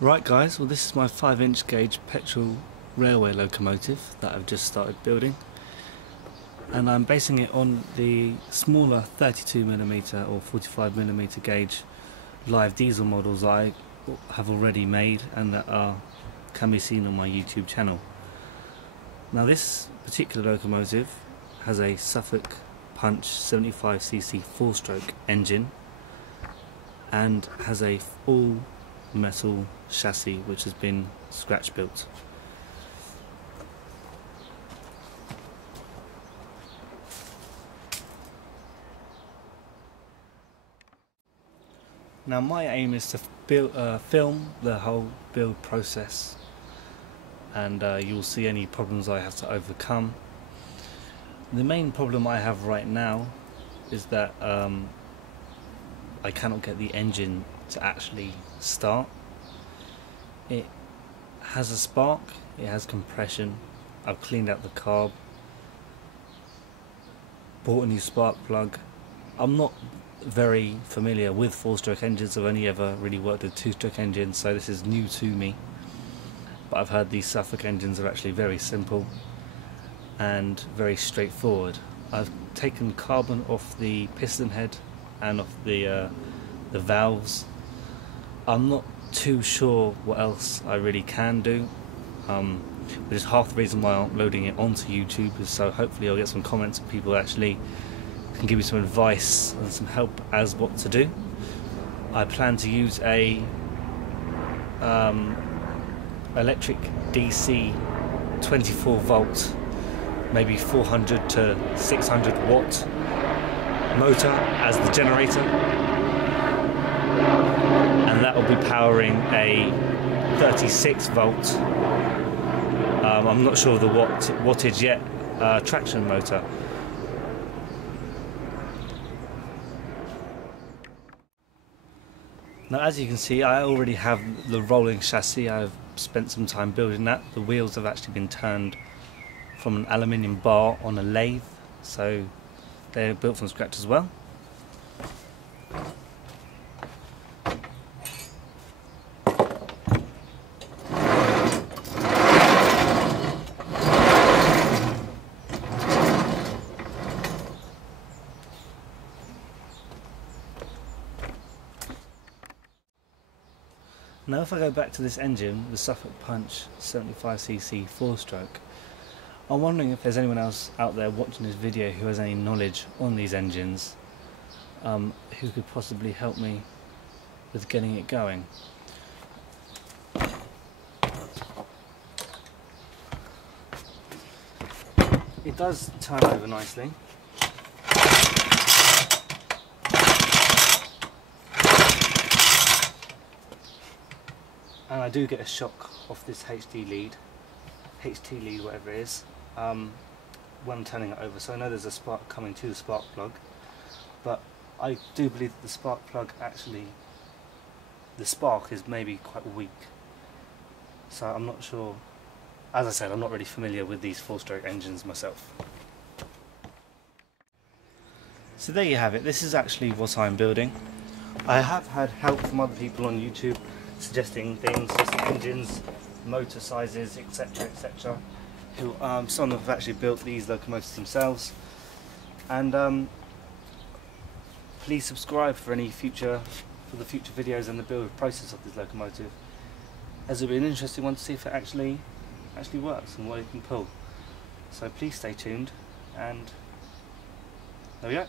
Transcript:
Right guys, well this is my 5-inch gauge petrol railway locomotive that I've just started building, and I'm basing it on the smaller 32mm or 45mm gauge live diesel models I have already made and that can be seen on my YouTube channel. Now this particular locomotive has a Suffolk Punch 75cc 4-stroke engine and has a all metal chassis which has been scratch built. Now my aim is to film the whole build process, and you'll see any problems I have to overcome. The main problem I have right now is that I cannot get the engine to actually start. It has a spark, it has compression. I've cleaned out the carb, bought a new spark plug. I'm not very familiar with 4-stroke engines. I've only ever really worked with 2-stroke engines, so this is new to me. But I've heard these Suffolk engines are actually very simple and very straightforward. I've taken carbon off the piston head and off the valves. I'm not too sure what else I really can do, which is half the reason why I'm loading it onto YouTube, is so hopefully I'll get some comments and people actually can give me some advice and some help as what to do. I plan to use a electric DC 24 volt, maybe 400 to 600 watt motor as the generator, and that will be powering a 36 volt, I'm not sure of the wattage yet, traction motor. Now as you can see, I already have the rolling chassis. I've spent some time building that. The wheels have actually been turned from an aluminium bar on a lathe, so they're built from scratch as well. Now if I go back to this engine, the Suffolk Punch 75cc 4-stroke, I'm wondering if there's anyone else out there watching this video who has any knowledge on these engines, who could possibly help me with getting it going. It does turn over nicely. And I do get a shock off this HT lead, whatever it is, when turning it over. So I know there's a spark coming to the spark plug, but I do believe that the spark plug actually, the spark is maybe quite weak. So I'm not sure. As I said, I'm not really familiar with these 4-stroke engines myself. So there you have it. This is actually what I'm building. I have had help from other people on YouTube suggesting things, just engines, motor sizes, etc, etc. Who some have actually built these locomotives themselves. And please subscribe for the future videos and the build process of this locomotive, as it'll be an interesting one to see if it actually works and what it can pull. So please stay tuned, and there we go.